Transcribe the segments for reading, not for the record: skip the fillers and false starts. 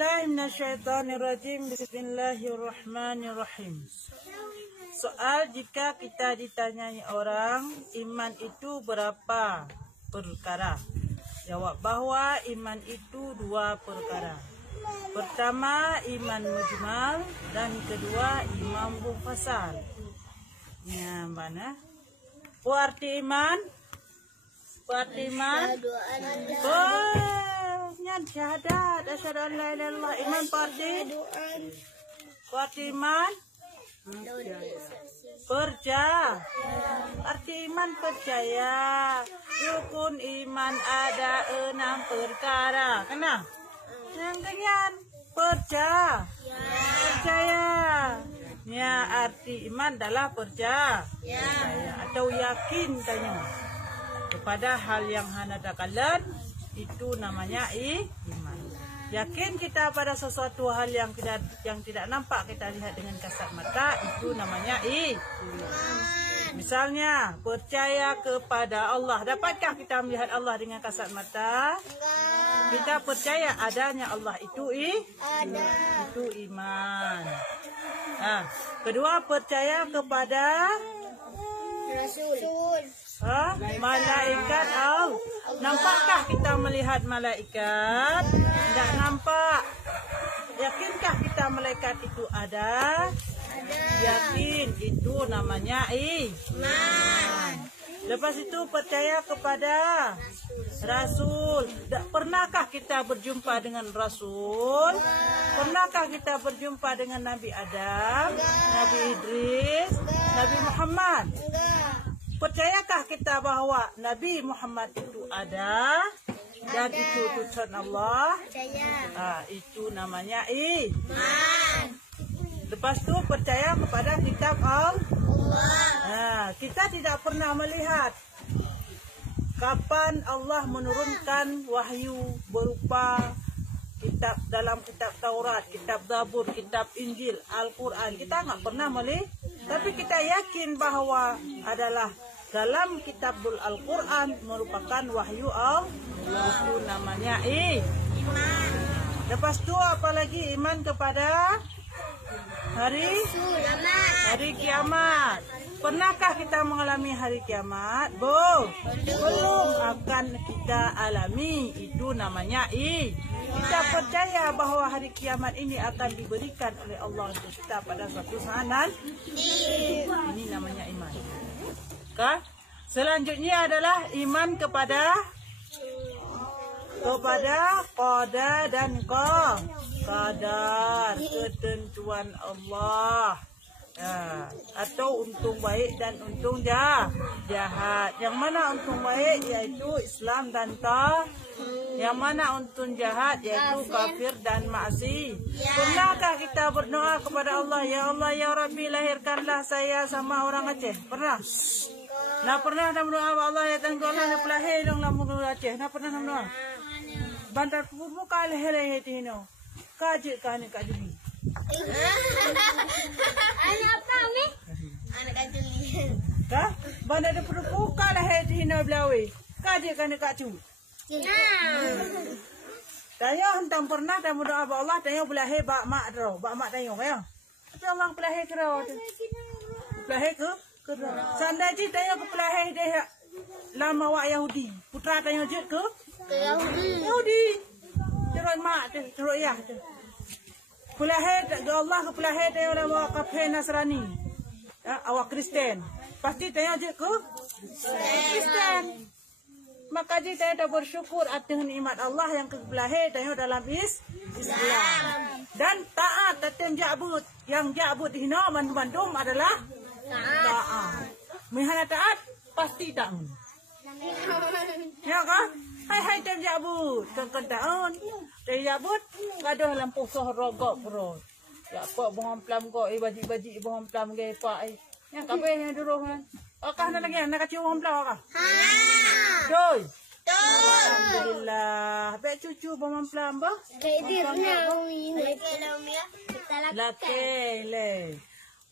billahi minasyaitonirrajim. Bismillahirrahmanirrahim. Soal jika kita ditanyai orang, iman itu berapa perkara? Jawab bahwa iman itu 2 perkara. Pertama, iman mujmal, dan kedua, iman mufassal. Ya, mana? Arti iman? Arti iman? Oh, nyan syahadat, asyhadu an la ilaha illallah. Iman arti? Arti iman? Percaya. Arti iman percaya. Rukun iman ada 6 perkara. Kena? Yang kenyan percaya. Percaya. Ya, arti iman adalah percaya. Atau yakin tanya kepada hal yang hana takalan, itu namanya iman. Yakin kita pada sesuatu hal yang tidak nampak kita lihat dengan kasat mata, itu namanya iman. Misalnya percaya kepada Allah. Dapatkah kita melihat Allah dengan kasat mata? Kita percaya adanya Allah itu itu iman. Kedua, percaya kepada Rasul. Malaikat Allah. Nampakkah kita melihat malaikat? Tidak nampak. Yakinkah kita malaikat itu ada? Yakin, itu namanya iman. Lepas itu percaya kepada Rasul. Pernahkah kita berjumpa dengan Rasul? Pernahkah kita berjumpa dengan Nabi Adam, Nabi Idris, Nabi Muhammad? Percayakah kita bahwa Nabi Muhammad itu ada dan itu utusan Allah? Itu namanya iman. Lepas itu percaya kepada kitab Allah. Kita tidak pernah melihat kapan Allah menurunkan wahyu berupa kitab dalam kitab Taurat, kitab Zabur, kitab Injil, Al-Quran. Kita nggak pernah melihat, tapi kita yakin bahwa adalah dalam kitabul Al-Quran merupakan wahyu Allah. Itu namanya iman. Lepas itu apalagi iman kepada hari kiamat. Pernahkah kita mengalami hari kiamat? Belum akan kita alami. Itu namanya kita percaya bahwa hari kiamat ini akan diberikan oleh Allah untuk kita pada suatu saat nanti. Ini namanya iman. Selanjutnya adalah iman kepada qada dan qadar, ketentuan Allah. Atau untung baik dan untung jahat. Yang mana untung baik yaitu Islam dan yang mana untung jahat yaitu kafir dan maksiat. Pernahkah kita berdoa kepada Allah, ya Allah ya Rabbi, lahirkanlah saya sama orang Aceh? Pernah? Nah, pernah nak berdoa Allah ya Tuhan nak lahir dong lah mulut Aceh. Nah, pernah nak berdoa? Bantar pupu kali hele tino. Kajik kan Kak Juli. Anak apa ni? Anak kajuli. Kah? Bantar de pupu kali hele tino belawi. Kajik kan Kak Cu. Tayo hentam pernah dah berdoa kepada Allah, tayo belahir bak mak dro, bak mak tayo ya. Tapi orang belahir kero. Belahir ke? Sandaji tayo ke belahir dia lama wak Yahudi. Putra tayo je ke? Yahudi. Terus mak tu, terus ayah tu. Pelahir Allah ke pelahir tayo lama wak kafir Nasrani. Awak Kristen. Pasti tayo je ke? Kristen. Maka jika tayo dah bersyukur atas nikmat Allah yang kebelahir tayo dalam Islam. Dan taat atas jabut. Yang jabut hina bandum adalah taat. Mihana taat pasti taat. Ya kan? Hai tayo jabut. Kekentaun. Tayo jabut gaduh lampu soh rogok perut. Ya apa bohong pelam ko baji bohong pelam ge pak. Yang kabeh yang duruh kan. Akah nak lagi nak cium bohong pelam akah? Doi. Alhamdulillah. Baik cucu bohong pelam bah. Laki le.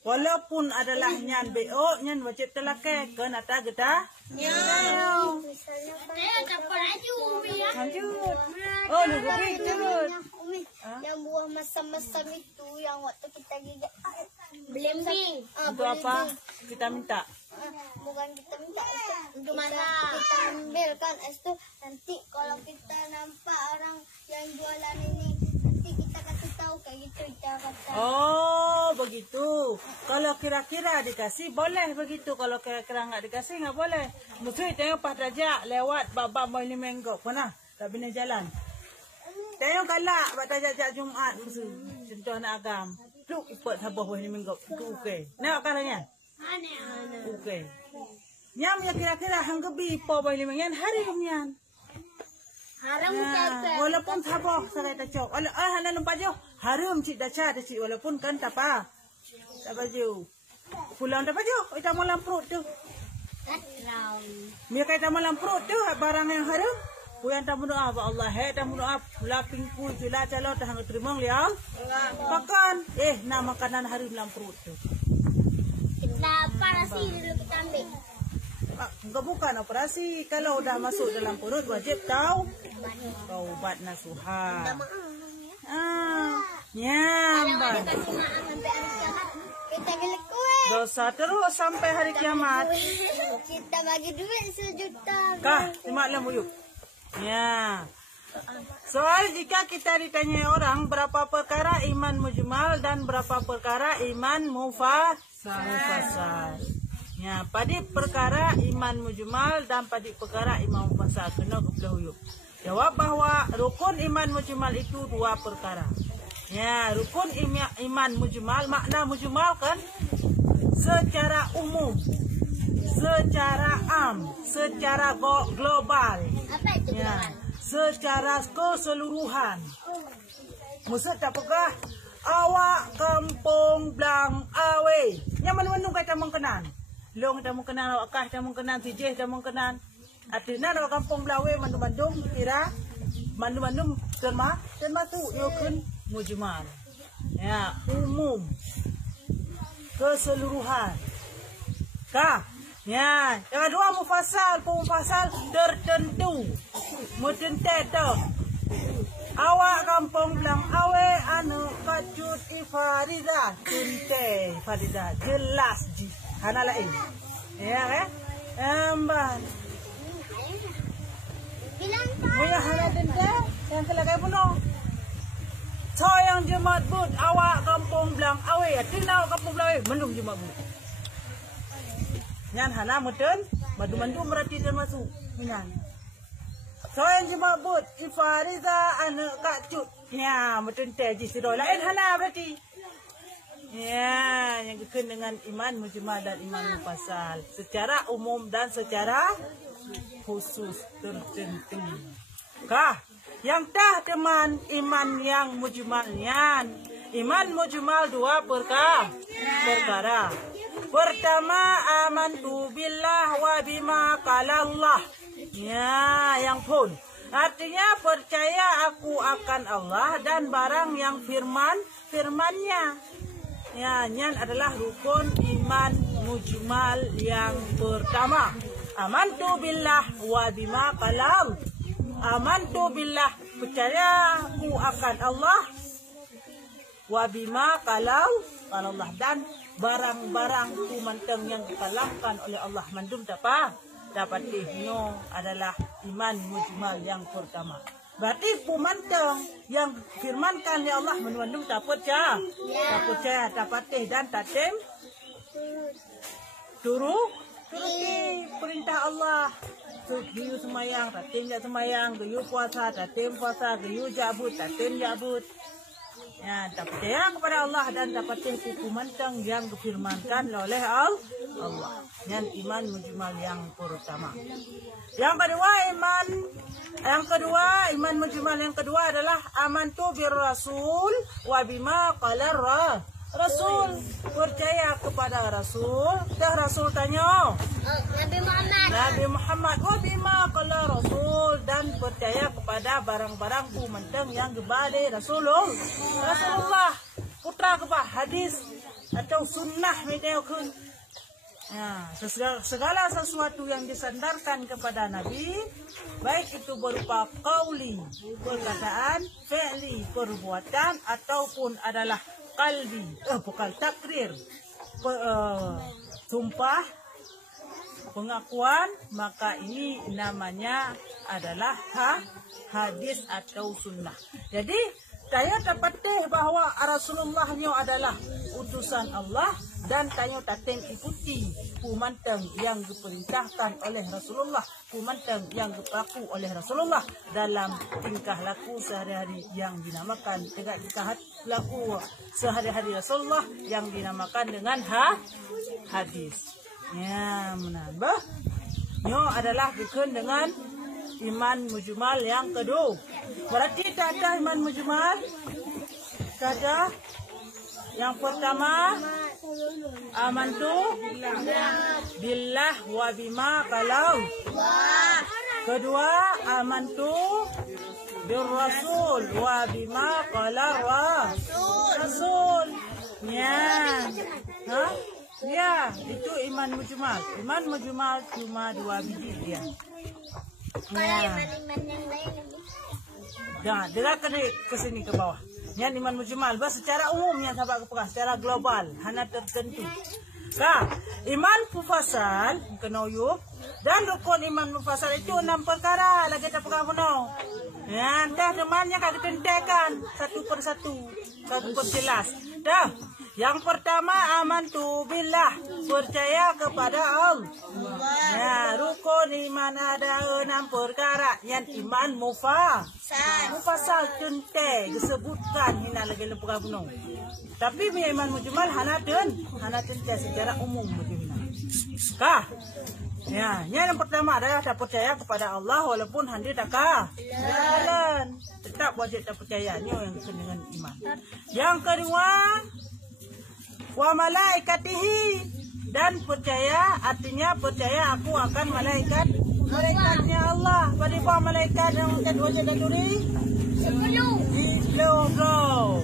Walaupun adalah nyan beo, nyan wajib telake ke nata getah. Nyan. Lanjut. Oh, lu pergi turun. masam-masam itu yang waktu kita gigit belimbing. Untuk apa kita minta? Bukan kita minta, untuk mana kita ambil kan itu nanti kalau kita nampak orang yang jualan ini nanti kita kasih tahu kayak gitu kita kata. Oh begitu. Kalau kira-kira dikasih boleh begitu. Kalau kira-kira nggak dikasih nggak boleh. Mesti tengok pas raja lewat baba mau ini menggok pernah tak bina jalan. Tengok galak buat tajak Jumaat mesti contoh nak agam. Lu ikut sabah mau ini menggok. Itu okey. Nak kalanya? Okey. Nyam ya kira-kira hang gebi po boleh mengen hari kemian. Haram Walaupun sabah saya tak cok. Hana nampak jauh. Harum cik dah cat cik walaupun kan tak apa. Tak baju. Pulang tak baju. Kita malam perut tu. Mia kita malam perut tu barang yang harum. Puyan tak berdoa apa Allah. Tak berdoa laping ku jila calo tak hang terima liang. Makan. Nak makanan harum dalam perut tu. Kita parasi dulu kita ambil. Enggak bukan operasi. Kalau dah masuk dalam perut wajib tahu taubat nasuha. Nyamban. Kita beli kue. Dosa terus sampai hari kiamat. Kita bagi duit 1 juta. Kah, simaklah buyuk. Ya. Soal jika kita ditanya orang berapa perkara iman mujmal dan berapa perkara iman mufassal. Ya, pada perkara iman mujmal dan pada perkara iman mufassal kena kebelah huyuk. Jawab bahawa rukun iman mujmal itu 2 perkara. Ya, rukun iman mujmal, makna mujmal kan secara umum, secara secara global. Apa itu? Ya, secara keseluruhan. Maksud tak pegah awak kampung Blang Awe. Yang mana-mana kata mengkenan. Long kita mengkenan, awak kah kita mengkenan, sijih kita mengkenan. Artinya awak kampung Blang Awe mandum-mandum kira mandum-mandum termasuk yukun mujmal. Ya, umum. Keseluruhan. Kah? Ya, yang kedua mufassal, mufassal tertentu. Mententu. Awak kampung Blang Awe anu kacut ifaridah, tunte ifaridah jelas ji. Hana lain. Ya, emban. Bilang Muya hana tunte yang kelakai bunuh. So yang jemaat but awak kampung Blang Awe, tina kampung Blang Awe mendung jemaat but. Nyan hana mutun, madu-madu berarti termasuk. Nyan. So yang jemaat but ifariza anak kacut. Ya, mutun teji sidoi lain hana berarti. Ya, yang kekun dengan iman mujmal dan iman mufassal secara umum dan secara khusus tertentu. Kah? Yang tah teman iman yang mujmalnya. Iman mujmal 2 perkara. Pertama amantu billah wa bima qalallah. Ya, yang pun artinya percaya aku akan Allah dan barang yang firmannya. Ya, nyan adalah rukun iman mujmal yang pertama. Amantu billah wa bima qalam. Amantu billah, percaya aku akan Allah. Wa bima qalau Allah, dan barang-barang kumanteng yang dikalamkan oleh Allah mandum dapat ihno adalah iman mujmal yang pertama. Berarti kumanteng yang firmankan ya Allah mandum dapat percaya dapat dan tatem turuti perintah Allah. Giyu semayang, tatim jak semayang, giyu puasa, tatim puasa, giyu jabut, tatim jabut. Ya, tak percaya kepada Allah dan dapat hukuman yang difirmankan oleh Allah. Yang iman mujmal yang pertama. Yang kedua iman mujmal yang kedua adalah amantu bir rasul wa bima qala Rasul, percaya kepada Rasul. Dah Rasul tanya Nabi Muhammad wa bima qala Rasul, dan percaya kepada barang-barang kumanteng yang gebade Rasulullah putra kepada hadis atau sunnah meteo kun Ya, segala sesuatu yang disandarkan kepada Nabi, baik itu berupa qauli, perkataan, fi'li, perbuatan, ataupun adalah qalbi, bukan takrir, sumpah, pengakuan, maka ini namanya adalah hadis atau sunnah. Jadi, saya dapat bahawa Rasulullah ni adalah utusan Allah dan tayo tateng ikuti pumantang yang diperintahkan oleh Rasulullah, pumantang yang berlaku oleh Rasulullah dalam tingkah laku sehari-hari yang dinamakan tingkah laku sehari-hari Rasulullah yang dinamakan dengan hadis. Ya, menambah. Nyo adalah bukan dengan iman mujmal yang kedua. Berarti tak ada iman mujmal. Tak ada. Yang pertama, amantu billah wa bima qalau. Kedua, amantu bir rasul wa bima qala rasul. Ya. Ya, itu iman mujmal. Iman mujmal cuma 2 biji dia. Ya. Dah, dengarkan ke sini ke bawah. Yang iman mujmal, secara umumnya sahabat kepegang, secara global, hanya tertentu. Nah, iman mufassal kenoyuk dan rukun iman mufassal itu 6 perkara lagi kita pegang penuh. Ya, dah temannya kagak tentekan satu persatu, satu perjelas. Dah. Yang pertama, amantu billah, percaya kepada Allah. Ya, rukun iman ada 6 perkara. Yang iman mufassal tente disebutkan hina lagi lepura gunung. Tapi iman mujmal hana tente secara umum mujmal. Kah? Ya, yang pertama adalah tak percaya kepada Allah walaupun handi tak jalan. Tetap wajib tak percaya, ni yang dengan iman. Yang kedua, wa malaikatihi, dan percaya artinya percaya aku akan malaikatnya Allah. Pada buah malaikat yang wajib dan duri 10 bro.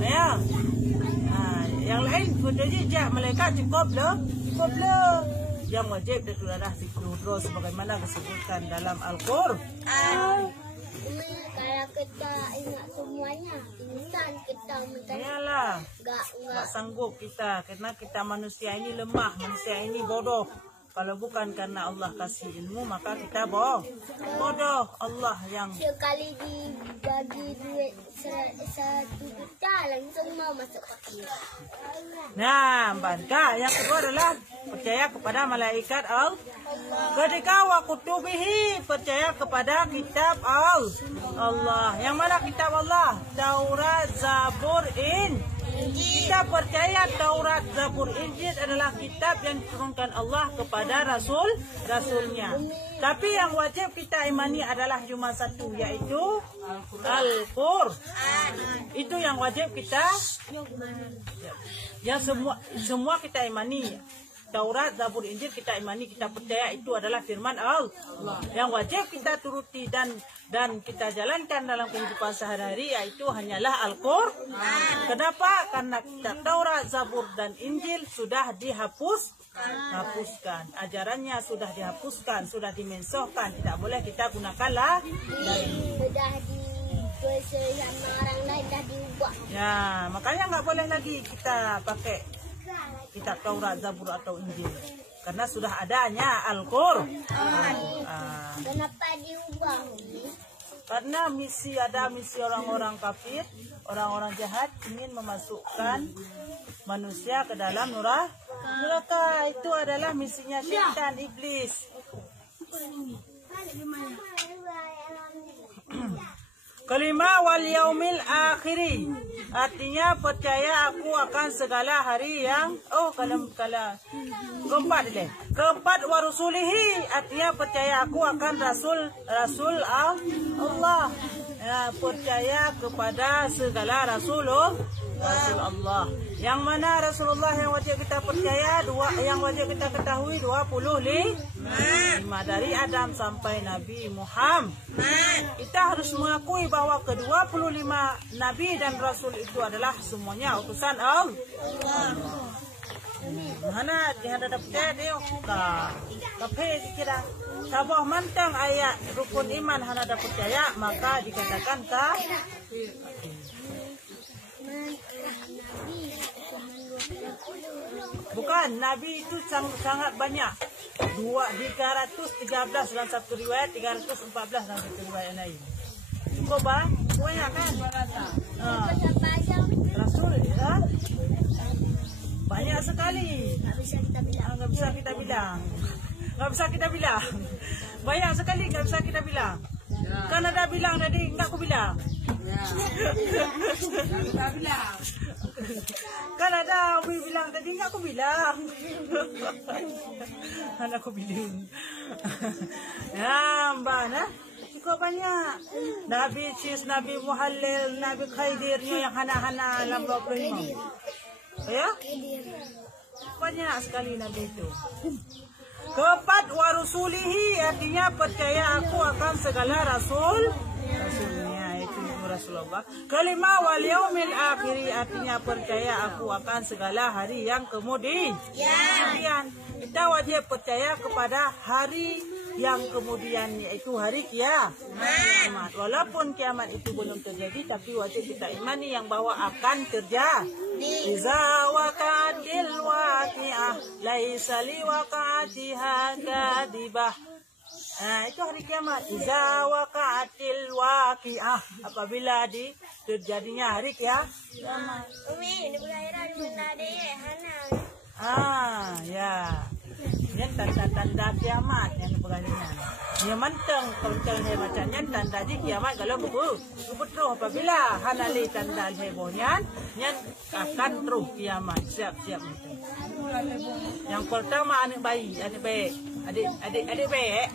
Ya. Yang lain percaya malaikat cukup belum. Yang wajib dan adalah 10 bro sebagaimana disebutkan dalam Al-Qur'an. Kalau kita ingat semuanya, insan kita iyalah, enggak sanggup kita karena kita manusia ini lemah, manusia ini bodoh. Kalau bukan karena Allah kasih ilmu, maka kita bodoh. Allah yang sekali dibagi duit 1 juta langsung mau masuk pakai. Nah, bangka. Yang kedua adalah percaya kepada malaikat Allah. Ketika wa kutubihi, percaya kepada kitab Allah. Yang mana kitab Allah? Taurat, Zabur, Kita percaya Taurat, Zabur, Injil adalah kitab yang diturunkan Allah kepada Rasulnya. Tapi yang wajib kita imani adalah cuma satu, yaitu Al-Qur'an. Itu yang wajib kita, yang semua kita imani. Taurat, Zabur, Injil kita imani, kita percaya itu adalah firman Allah. Yang wajib kita turuti dan kita jalankan dalam kehidupan sehari-hari yaitu hanyalah Al-Qur'an. Kenapa? Karena kitab Taurat, Zabur, dan Injil sudah dihapuskan. Ajarannya sudah dihapuskan, sudah dimensohkan. Tidak boleh kita gunakan lagi. Sudah sama orang lain, dah diubah. Ya, makanya nggak boleh lagi kita pakai kitab Taurat, Zabur atau Injil karena sudah adanya Al-Qur'an. Kenapa diubah? Karena misi orang-orang kafir, orang-orang jahat ingin memasukkan manusia ke dalam neraka. Itu adalah misinya syaitan, iblis. Kelima, wal yaumil akhiri, artinya percaya aku akan segala hari yang keempat wa rusulihi, artinya percaya aku akan rasul Allah. Ya, percaya kepada segala rasul Allah. Yang mana Rasulullah yang wajib kita percaya, yang wajib kita ketahui 25 dari Adam sampai Nabi Muhammad. Kita harus mengakui bahwa ke-25 Nabi dan Rasul itu adalah semuanya utusan Allah. Mana dia ada dapat dia ka kafe dikira. Sabah mantang ayat rukun iman hana dapat percaya maka dikatakan bukan, Nabi itu sangat banyak. 313 dalam satu riwayat, 314 dalam satu riwayat lain. Cukup bang? Banyak kan? Rasul ya? Banyak sekali. Nggak bisa kita bilang. Banyak sekali nggak bisa kita bilang. Kan ada bilang tadi nggak aku bilang. Kan ada Umi bilang tadi nggak aku bilang. Kan aku bilang. Ya mbak nah. Cukup banyak. Nabi Cis, Nabi Muhallil, Nabi Khaidirnya yang hana-hana dalam 25. Ya? Banyak sekali Nabi itu. Keempat, warusulihi artinya percaya aku akan segala rasulnya, itu Rasulullah. Kelima, wal yaumil akhir artinya percaya aku akan segala hari yang kemudian. Kita wajib percaya kepada hari yang kemudian, yaitu hari kiamat. Walaupun kiamat itu belum terjadi, tapi wajib kita imani yang bahwa akan terjadi. Iza waqa'atil waqi'ah laisa liwaqa'atiha kadibah. Itu hari kiamat. Iza waqa'atil waqi'ah, apabila terjadinya hari kiamat. Umi, ini belahiran bunda deh, Hana. Ya. Ini tanda-tanda kiamat yang beranian. Dia manteng kalau macamnya tanda di kiamat kalau betul apabila hanali tanda hebohnya, yang akan terus kiamat siap-siap itu. Yang pertama anak bayi, adik baik, adik baik.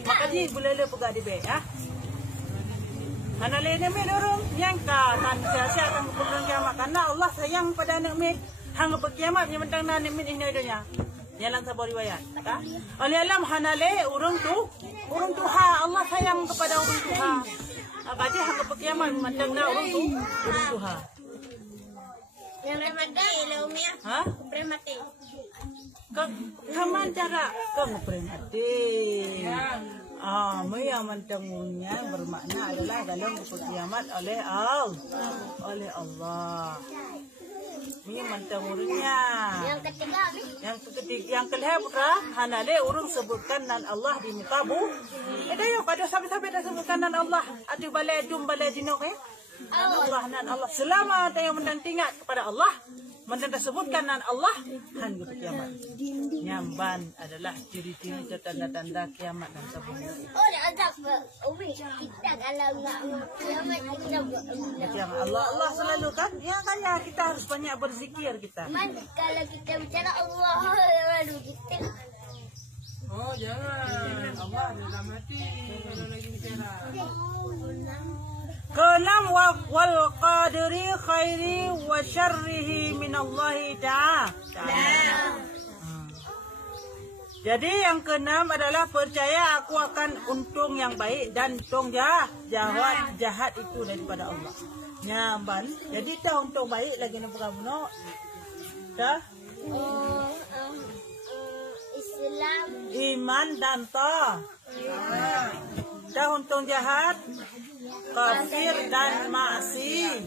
Makanya boleh pegang adik baik, ya. Hanali ini menurun yang kan siap akan kemudian kiamat karena Allah sayang pada anak mek. Hang berkiamat yang mentang anak mek ini idenya. Jalan sebuah riwayat. Oleh alam hanale urung tuha Allah sayang kepada urung tuha. Baca hang kekiamat mandang na urung tuha. Yang remati leumia. Hah? Remati. Kaman cara remati. Maya mantangunya bermakna adalah dalam kekiamat oleh Allah. Ini mantang urungnya. Yang ketiga putra hanale urung sebutkan nan Allah di muka bu. Ada yang pada sampai dah sebutkan nan Allah. Ada balai dino ke? Allah nan Allah selama tayo mendantingat kepada Allah, mendanting sebutkan nan Allah han ke kiamat. Nyamban adalah ciri-ciri tanda-tanda kiamat dan sebagainya. Oh, ada Umi kita kalau nak kiamat kita Allah selalu kan? Ya kan ya kita harus banyak berzikir kita. Kalau kita bicara Allah lalu kita. Oh jangan, Allah dalam hati kalau lagi bicara. Keenam, wal qadri khairi wa syarrihi minallahi ta'ala. Jadi yang keenam adalah percaya aku akan untung yang baik dan untung jahat itu daripada Allah. Nyamban. Jadi dah untung baik lagi nak berguna. Dah. Islam, iman dan ta. Dah untung jahat, kafir dan maksiat.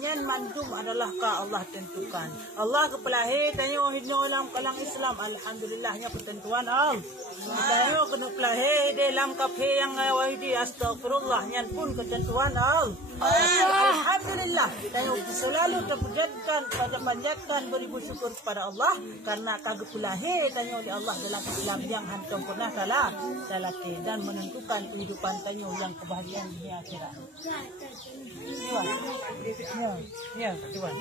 Nyan mandum adalah ka Allah tentukan. Allah kepelahi tanya hidno dalam kalang Islam, alhamdulillahnya ketentuan Allah. Tanya kena pelahi dalam kafe yang wahidi astagfirullah, nyan pun ketentuan Allah. Alhamdulillah, tanya selalu panjatkan beribu syukur kepada Allah karena kagak pelahi tanya oleh Allah dalam Islam yang hantam pernah salah dan menentukan kehidupan tanya yang kebahagiaan dunia akhirat. Ya, Tuhan.